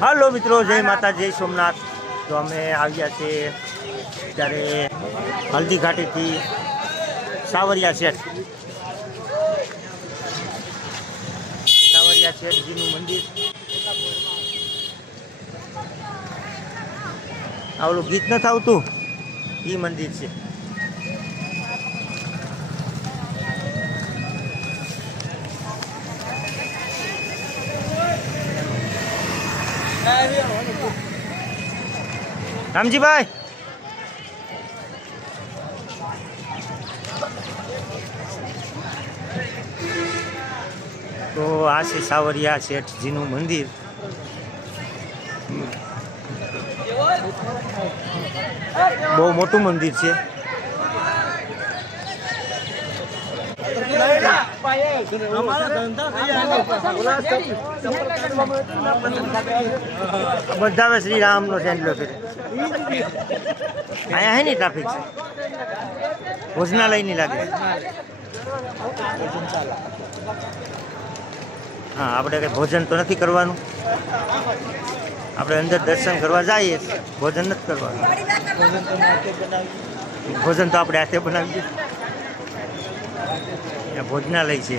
હાલો મિત્રો, જય માતા, જય સોમનાથ। તો અમે આવ્યા છે ત્યારે હલ્દી ઘાટીથી સાવરિયા શેઠજીનું મંદિર। આવલું ગીત નથી આવતું, એ મંદિર છે। રામજીભાઈ, તો આ છે સાવરિયા શેઠજીનું મંદિર। બહુ મોટું મંદિર છે। બધા શ્રી રામનો સેન્ડલો ફેરે અહીંયા હે ની ટ્રાફિક છે, ભોજનાલય ની લાગે। હા, આપણે કઈ ભોજન તો નથી કરવાનું, આપણે અંદર દર્શન કરવા જઈએ, ભોજન નથી કરવાનું। ભોજન તો આપણે હાથે બનાવીએ, ભોજનાલય છે।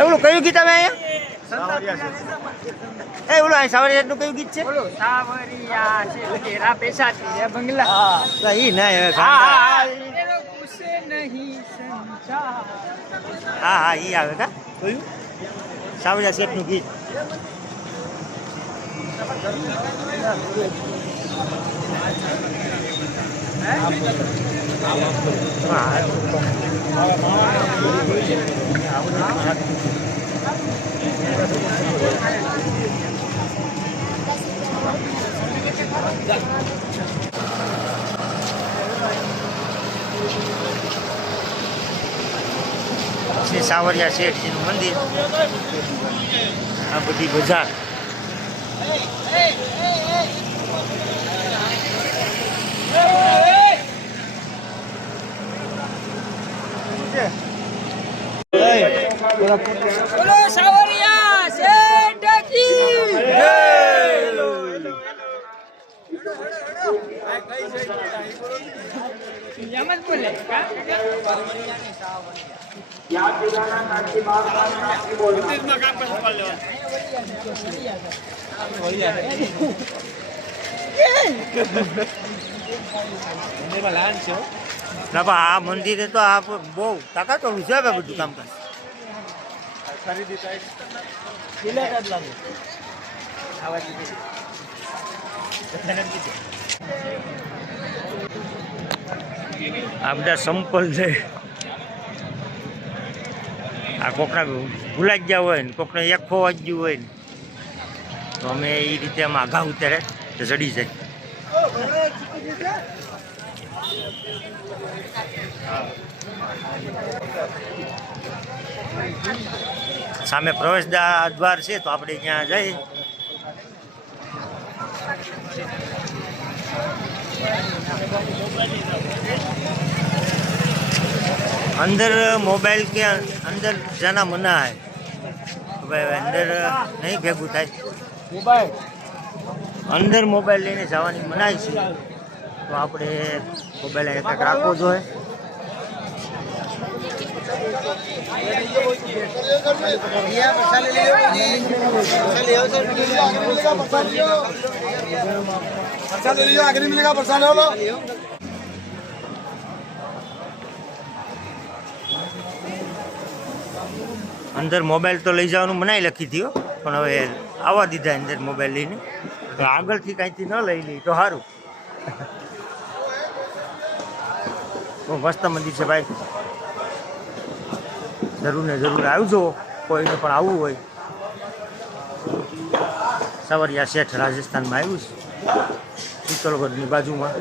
એવું કયું ગીત આવે અહીંયા? એ ઓલું સાવરિયા નું કયું ગીત છે? હા હા, ઈ આવે કા કયું સાવરિયા શેઠ નું ગીત? શ્રી સાવરિયા શેઠજીનું મંદિર। આ બધી બજાર બોલો સાવરિયા શેઠજી જય। યમત બોલે કા યાદ દિલાના નાકી માર નાકી બોલ મંદિરમાં કામ પર સંભાળ લેવા મંદિરમાં લાન છે બાપા। આ મંદિરે તો આ બહુ તાકાત હોવું છે બધું કામકાજ। ખરીદી થાય કિલા કાઢ લાગે આવા આ બધા સંપલ છે। આ કોકના ભૂલાઈ ગયા હોય ને કોકને એક ખોવાઈ ગયું હોય ને, તો અમે એ રીતે આમાં આઘા ઉતારે તો ચડી જાય। સામે પ્રવેશ દ્વાર છે, તો આપણે ત્યાં જઈએ। अंदर मोबाइल के अंदर जाना मना है, भाई अंदर नहीं भेगू थाय। अंदर मोबाइल लेने जवानी मनाई छे, तो आपणे मोबाइल एक राखવો જોઈએ। अंदर मोबाइल तो लई जवानुं मनाई लखी थी, पण हवे आवा दीधा अंदर मोबाइल लईने। तो आगळथी कांईथी न लई ली तो सारूं। तो मस्त मंदिर छे भाई, जरूर ने जरूर आवजो, कोईने पण आववुं होय। सावरिया शेठ राजस्थान में आव्युं छे, चित्तौड़गढ़नी बाजुमां।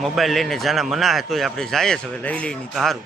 मोबाइल लईने जाना मना है तो आपणे जाए छे, लई लई नहीं तो सारूं।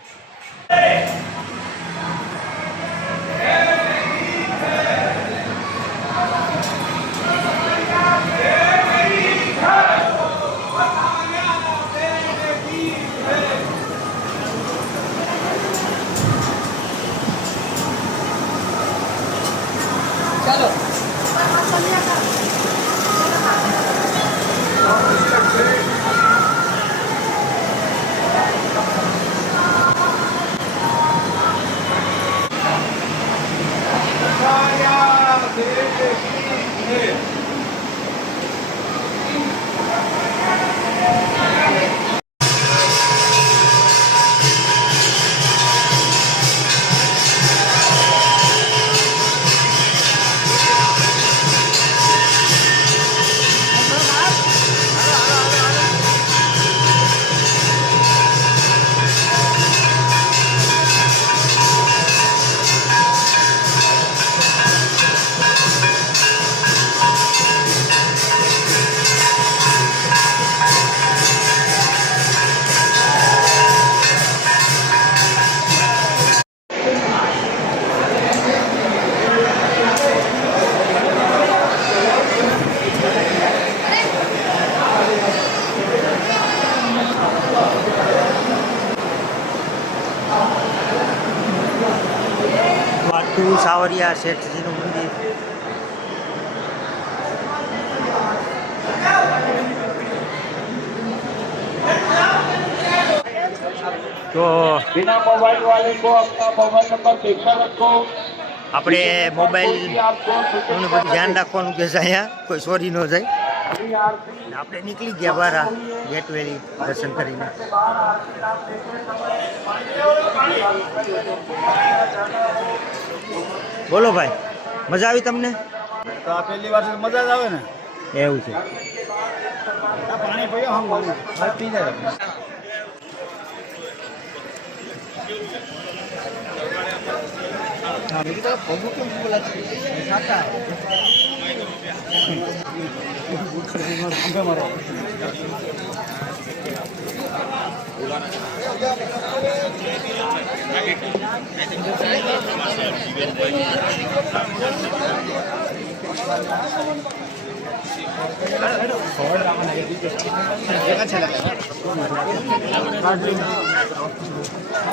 વાતું સાવરિયા શેઠજીનું મંદિર. તો बिना मोबाइल वाले को अपना मोबाइल नंबर देखकर रखो। આપણે મોબાઈલ आपको નું બધું ધ્યાન રાખવાનું કે છે અહીંયા કોઈ ચોરી ન જાય. આપણે નીકળી ગયા બહાર આ ગેટ વેલી દર્શન કરીને. બોલો ભાઈ, મજા આવી તમને? તો આ પહેલી વાર છે, મજા જ આવે ને. એવું છે. આ પાણી પીઓ હમ પી જાય.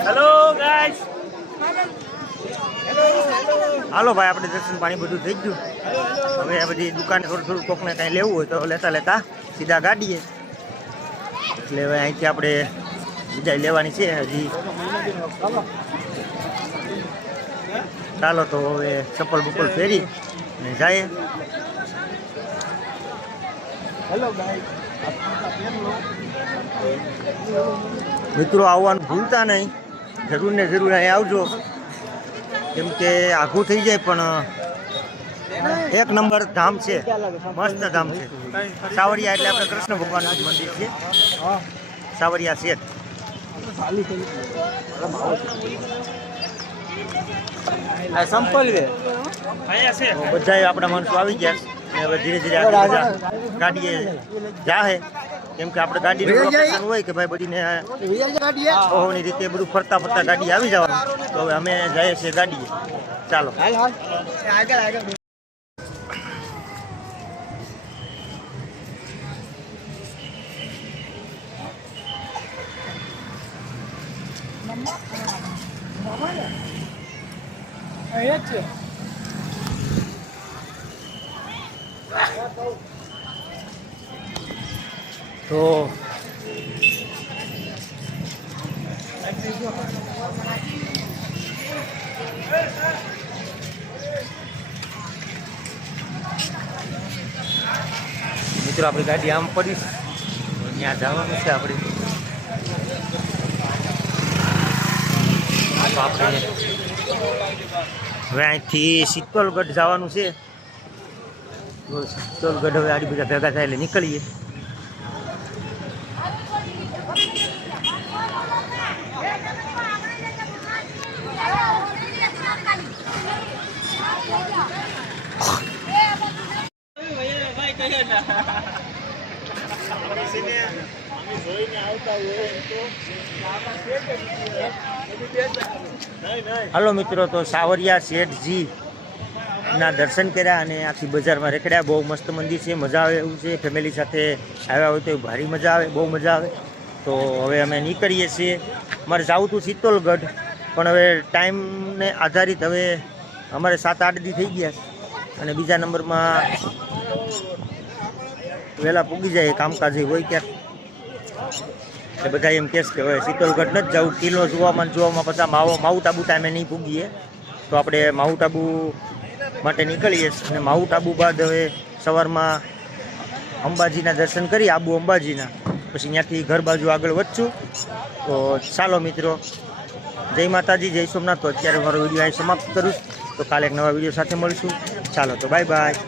Hello guys. હાલો ભાઈ, આપણે દર્શન પાણી બધું થઈ ગયું. હવે આ બધી દુકાને થોડું કોકને કાંઈ લેવું હોય તો લેતા લેતા સીધા ગાડીએ. એટલે હવે અહીંથી આપણે વિદાય લેવાની છે હજી. ચાલો તો હવે ચપ્પલ બુપ્પલ પહેરી અને જાય. મિત્રો આવવાનું ભૂલતા નહીં, જરૂર ને જરૂર અહીં આવજો. કેમ કે આઘું થઈ જાય પણ એક નંબર ધામ છે, મસ્ત ધામ છે. સાવરિયા એટલે આપણે કૃષ્ણ ભગવાનનું જ મંદિર છે, સાવરિયા શેઠ. બધા આપણા માણસો આવી ગયા ને હવે ધીરે ધીરે આગળ બધા ગાડીએ જાહે. કેમ કે આપણે ગાડીનું લોકેશન હોય કે ભાઈ બધીને ઓહની રીતે બધું ફરતા ફરતા ગાડી આવી જવાનું. તો હવે અમે જઈએ છીએ ગાડીએ. ચાલો. તો મિત્રો આપણી ગાડી આમ પડી, ત્યાં જવાનું છે આપણે. તો આપણે હવે અહીંથી શીતલગઢ જવાનું છે. તો શીતલગઢ હવે આડી બધા ભેગા થાય એટલે નીકળીએ. હાલો મિત્રો, તો સાવરિયા શેઠજી ના દર્શન કર્યા અને આખી બજારમાં રેખડ્યા. બહુ મસ્ત મંદિર છે, મજા આવે એવું છે. ફેમિલી સાથે આવ્યા હોય તો ભારી મજા આવે, બહુ મજા આવે. તો હવે અમે નીકળીએ છીએ. મારે જવું હતું શીતલગઢ, પણ હવે ટાઈમને આધારિત હવે અમારે 7-8 દી થઈ ગયા અને બીજા નંબરમાં વહેલા પૂગી જાય કામકાજ હોય ક્યાંક એટલે બધા એમ કહેશે કે હવે શીતલગઢ નથી જવું, કિલ્લો જોવામાં પછી માઉન્ટ આબુ ટાઈમે નહીં પૂગીએ તો આપણે માઉન્ટ આબુ માટે નીકળીએ અને માઉન્ટ આબુ બાદ હવે સવારમાં અંબાજીના દર્શન કરી, આબુ અંબાજીના, પછી ત્યાંથી ઘર બાજુ આગળ વધશું. તો ચાલો મિત્રો, જય માતાજી, જય સોમનાથ. તો અત્યારે મારો વિડીયો અહીં સમાપ્ત કરું, તો કાલે એક નવા વિડીયો સાથે મળશું. ચાલો તો બાય બાય.